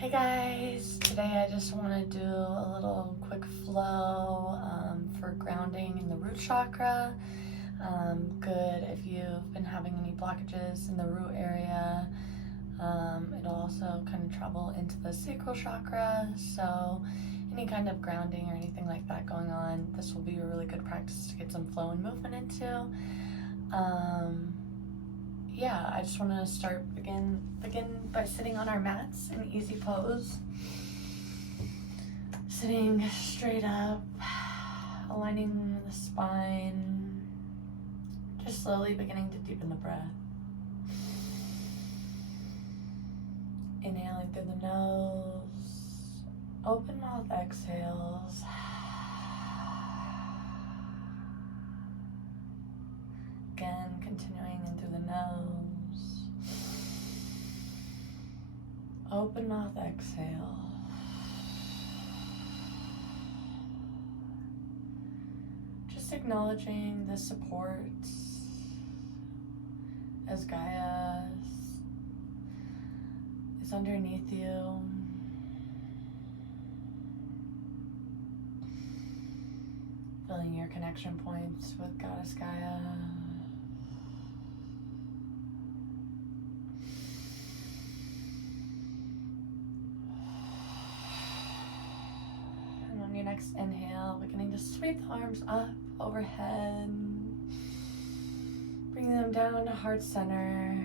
Hey guys, today I just want to do a little quick flow for grounding in the root chakra. Good if you've been having any blockages in the root area. It'll also kind of travel into the sacral chakra, so any kind of grounding or anything like that going on, this will be a really good practice to get some flow and movement into. Yeah, I just want to begin by sitting on our mats in easy pose. Sitting straight up, aligning the spine, just slowly beginning to deepen the breath. Inhaling through the nose, open mouth exhales. Again, continuing in through the nose. Open mouth exhale. Just acknowledging the support as Gaia is underneath you. Feeling your connection points with Goddess Gaia. On your next inhale, beginning to sweep the arms up overhead, bringing them down to heart center,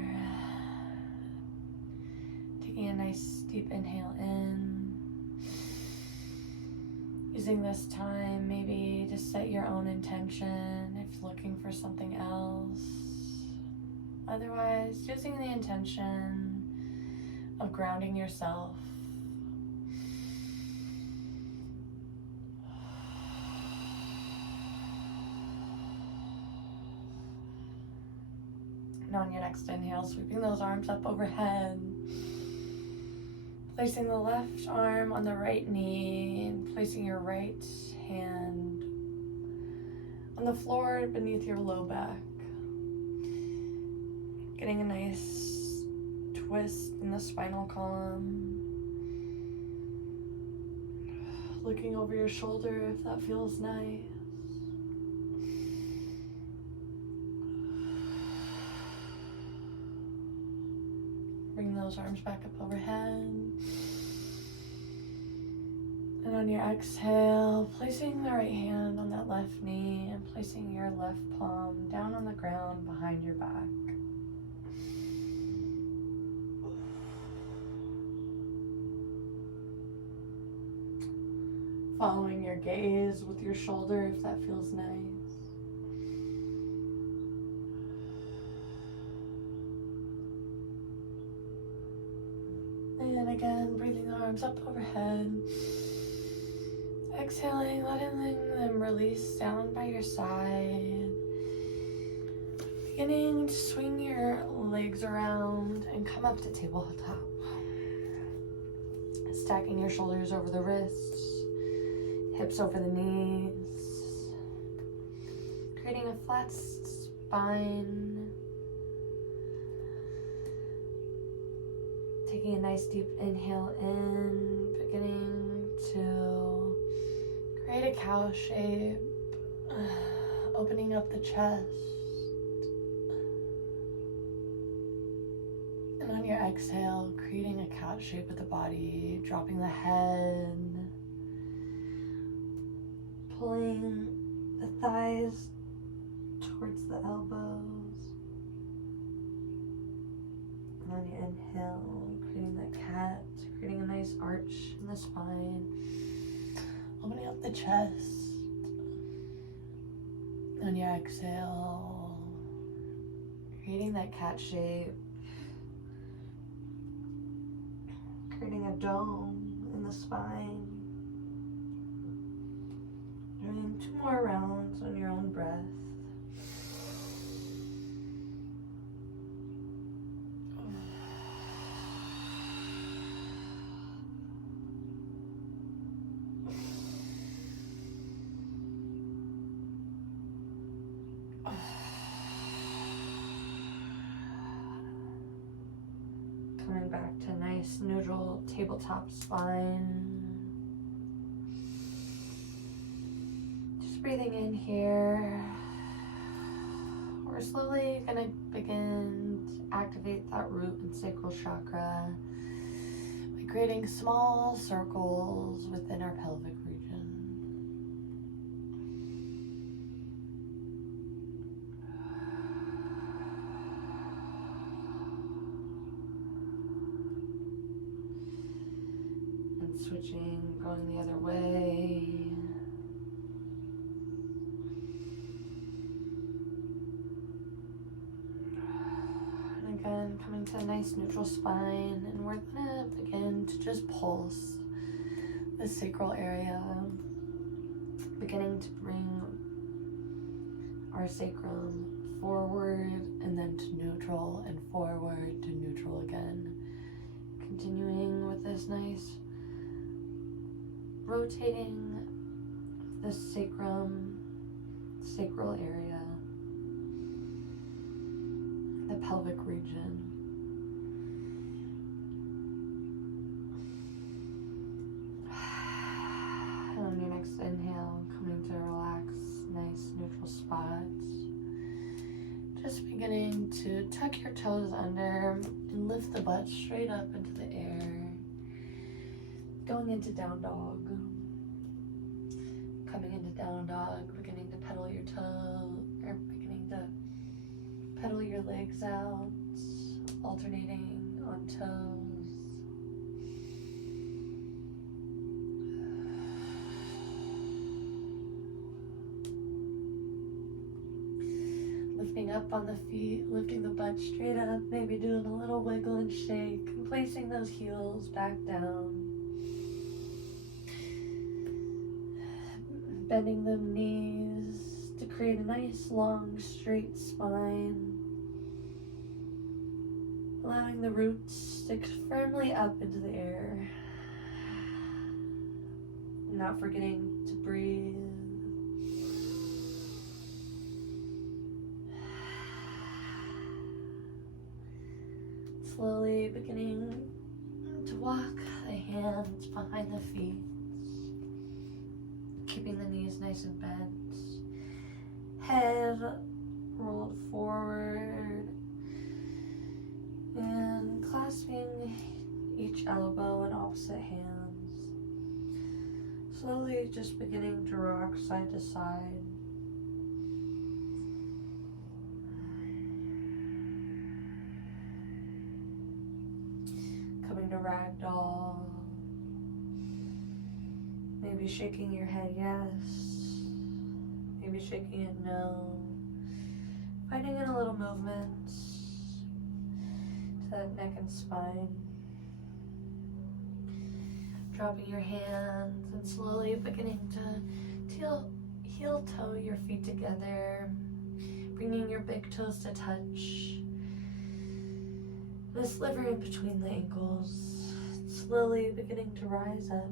taking a nice deep inhale in, using this time maybe to set your own intention if looking for something else, otherwise using the intention of grounding yourself. And on your next inhale, sweeping those arms up overhead, placing the left arm on the right knee and placing your right hand on the floor beneath your low back. Getting a nice twist in the spinal column. Looking over your shoulder if that feels nice. Bring those arms back up overhead. And on your exhale, placing the right hand on that left knee and placing your left palm down on the ground behind your back. Following your gaze with your shoulder if that feels nice. And again, breathing the arms up overhead. Exhaling, letting them release down by your side. Beginning to swing your legs around and come up to tabletop. Stacking your shoulders over the wrists, hips over the knees. Creating a flat spine. Taking a nice deep inhale in, beginning to create a cow shape, opening up the chest. And on your exhale, creating a cat shape with the body, dropping the head, pulling the thighs towards the elbows. And on your inhale, creating that cat, creating a nice arch in the spine, opening up the chest. On your exhale, creating that cat shape, creating a dome in the spine. Doing 2 more rounds on your own breath. Coming back to nice nice neutral tabletop spine. Just breathing in here. We're slowly going to begin to activate that root and sacral chakra by creating small circles within our pelvic region. And switching, going the other way. Again, coming to a nice neutral spine, and we're gonna begin to just pulse the sacral area, beginning to bring our sacrum forward and then to neutral and forward to neutral again. Continuing with this nice rotating the sacral area, the pelvic region. And on your next inhale, coming to relax, nice neutral spots. Just beginning to tuck your toes under and lift the butt straight up into the air. Going into down dog. Coming into down dog, beginning to pedal your toe, or beginning to pedal your legs out, alternating on toes. Lifting up on the feet, lifting the butt straight up, maybe doing a little wiggle and shake, and placing those heels back down. Bending the knees to create a nice long straight spine. Allowing the roots to stick firmly up into the air. Not forgetting to breathe. Slowly beginning to walk the hands behind the feet. Keeping the knees nice and bent. Head rolled forward. And clasping each elbow in opposite hands. Slowly just beginning to rock side to side. Coming to ragdoll. Maybe shaking your head yes. Maybe shaking it no. Finding in a little movement to that neck and spine. Dropping your hands and slowly beginning to heel toe your feet together. Bringing your big toes to touch the sliver in between the ankles. Slowly beginning to rise up,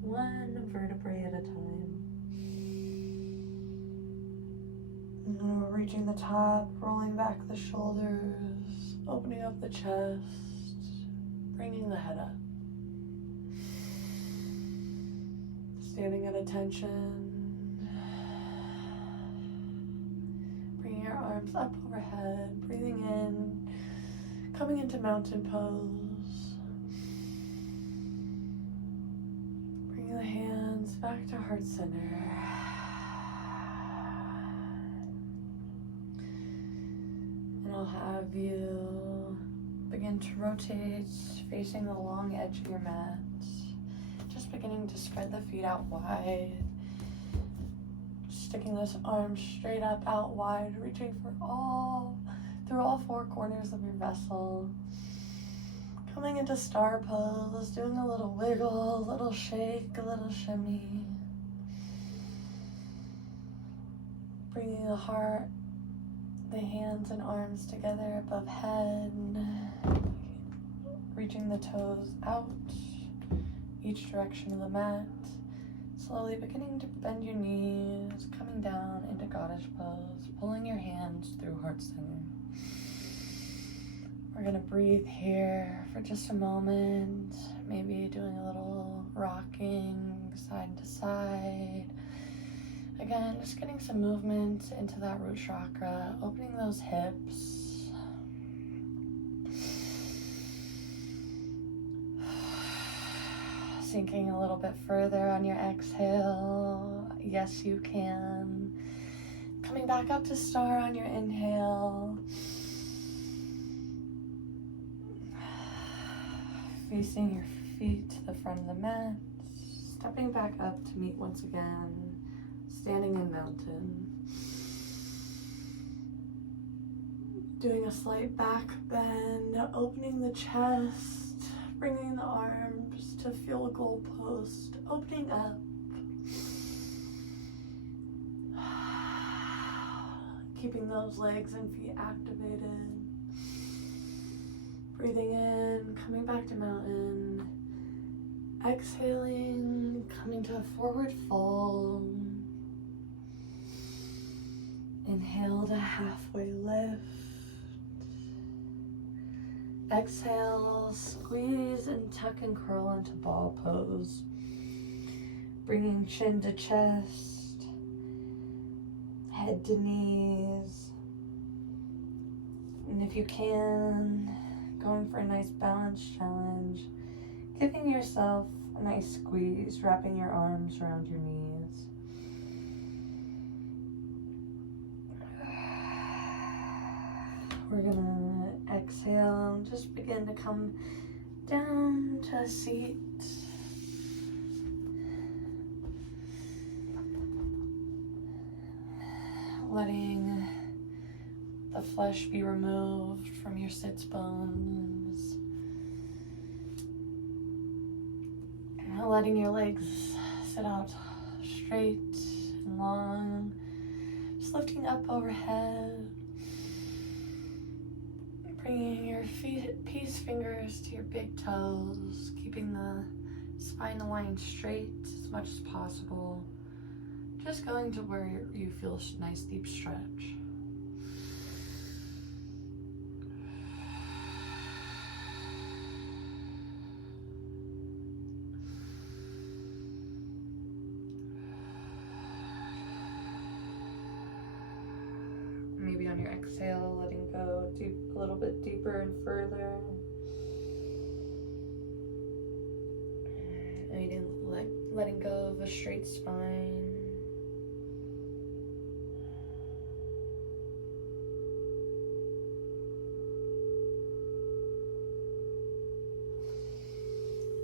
one vertebrae at a time. And we're reaching the top, rolling back the shoulders, opening up the chest, bringing the head up. Standing at attention. Bringing your arms up overhead, breathing in, coming into mountain pose. Bringing the hands back to heart center. And I'll have you begin to rotate facing the long edge of your mat. Just beginning to spread the feet out wide. Sticking those arms straight up out wide, reaching for through all four corners of your vessel. Coming into star pose, doing a little wiggle, a little shake, a little shimmy. Bringing the heart, the hands and arms together above head. Reaching the toes out, each direction of the mat. Slowly beginning to bend your knees, coming down into goddess pose, pulling your hands through heart center. We're gonna breathe here for just a moment, maybe doing a little rocking side to side. Again, just getting some movement into that root chakra, opening those hips. Sinking a little bit further on your exhale. Yes, you can. Coming back up to star on your inhale. Facing your feet to the front of the mat. Stepping back up to meet once again. Standing in mountain. Doing a slight back bend. Opening the chest. Bringing the arms to feel a goalpost, opening up. Keeping those legs and feet activated. Breathing in, coming back to mountain. Exhaling, coming to a forward fold. Inhale to halfway lift. Exhale, squeeze and tuck and curl into ball pose. Bringing chin to chest, head to knees. And if you can, going for a nice balance challenge, giving yourself a nice squeeze, wrapping your arms around your knees. We're gonna exhale and just begin to come down to a seat. Letting the flesh be removed from your sits bones. And letting your legs sit out straight and long. Just lifting up overhead. Bringing your peace fingers to your big toes, keeping the spine aligned straight as much as possible. Just going to where you feel a nice deep stretch. Maybe on your exhale, letting go deep, a little bit deeper and further. Letting go of a straight spine.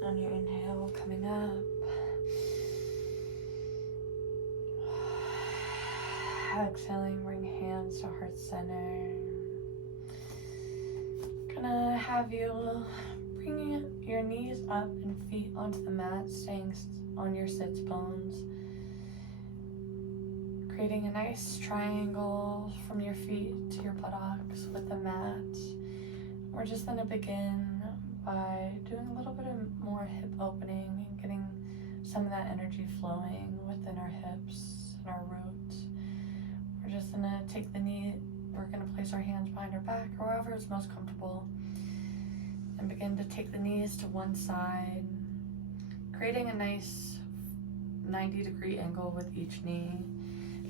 On your inhale, coming up. Exhaling, bring hands to heart center. Gonna have you bring your knees up and feet onto the mat, staying on your sits bones. Creating a nice triangle from your feet to your buttocks with the mat. We're just gonna begin by doing a little bit of more hip opening and getting some of that energy flowing within our hips and our root. We're just gonna take the knee, we're gonna place our hands behind our back or wherever is most comfortable and begin to take the knees to one side, creating a nice 90-degree angle with each knee.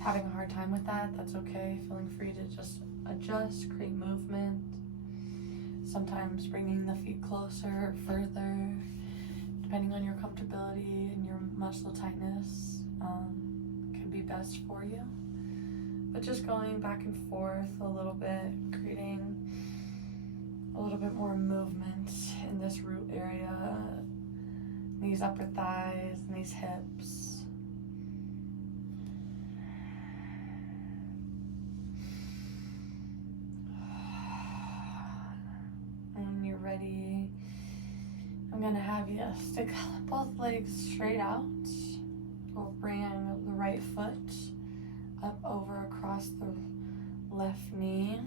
Having a hard time with that, that's okay. Feeling free to just adjust, create movement. Sometimes bringing the feet closer or further, depending on your comfortability and your muscle tightness, can be best for you. But just going back and forth a little bit, creating a little bit more movement in this root area, these upper thighs and these hips. When you're ready, I'm gonna have you stick both legs straight out. We'll bring the right foot up over across the left knee.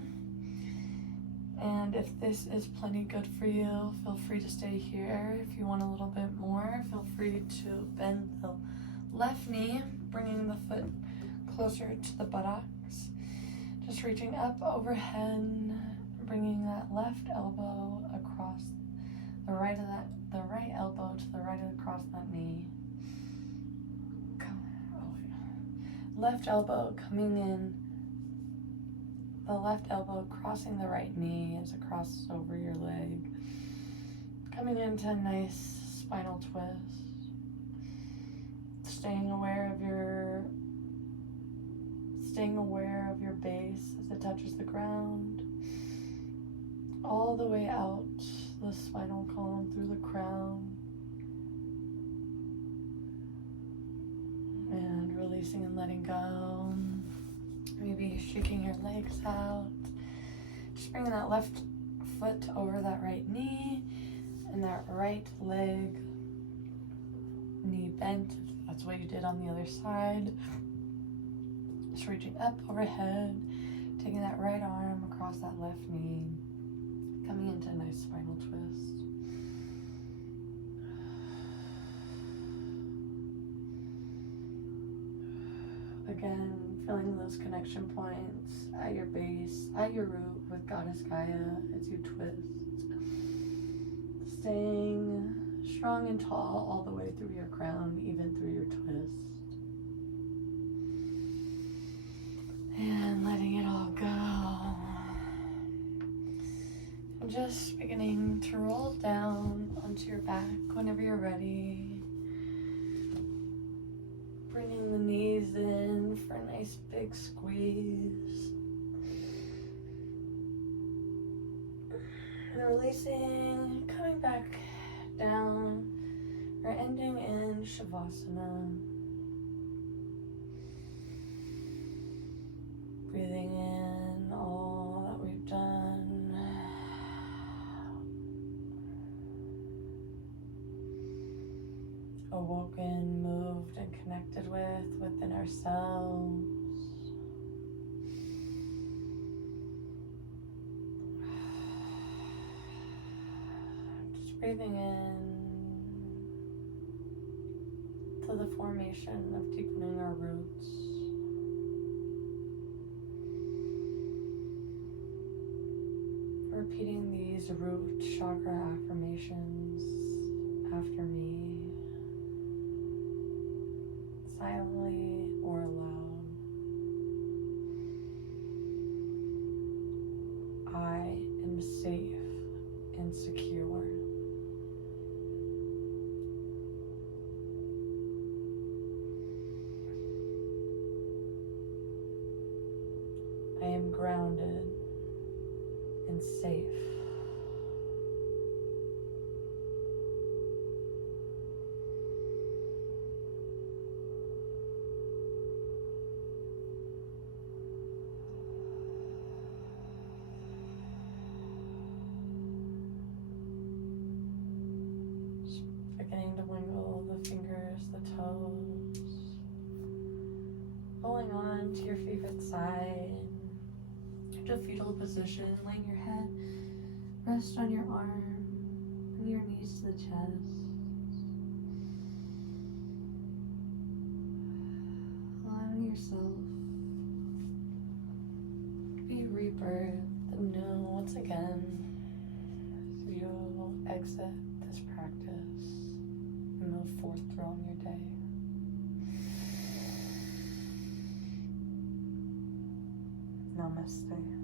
And if this is plenty good for you, feel free to stay here. If you want a little bit more, feel free to bend the left knee, bringing the foot closer to the buttocks. Just reaching up overhead, Bringing that left elbow across the right elbow to the right across that knee. Left elbow coming in, the left elbow crossing the right knee as it crosses over your leg. Coming into a nice spinal twist. Staying aware of your base as it touches the ground. All the way out the spinal column through the crown. And releasing and letting go. Maybe shaking your legs out. Just bringing that left foot over that right knee and that right leg, knee bent, if that's what you did on the other side. Just reaching up overhead, taking that right arm across that left knee, coming into a nice spinal twist. Again, feeling those connection points at your base, at your root with Goddess Gaia as you twist. Staying strong and tall all the way through your crown, even through your twist. And letting it all go. And just beginning to roll down onto your back whenever you're ready. Bringing the knees in for a nice big squeeze. And releasing, coming back down. We're ending in Shavasana. Breathing in all that we've done. Awoken, moved, and connected with within ourselves. Just breathing in to the formation of deepening our roots. Repeating these root chakra affirmations after me, silently or aloud. I am safe and secure. I am grounded and safe. Just beginning to wiggle the fingers, the toes, pulling on to your favorite side. To fetal position, laying your head rest on your arm and your knees to the chest. Allowing yourself to be rebirthed anew once again as you exit this practice and move forth throughout your day. Namaste.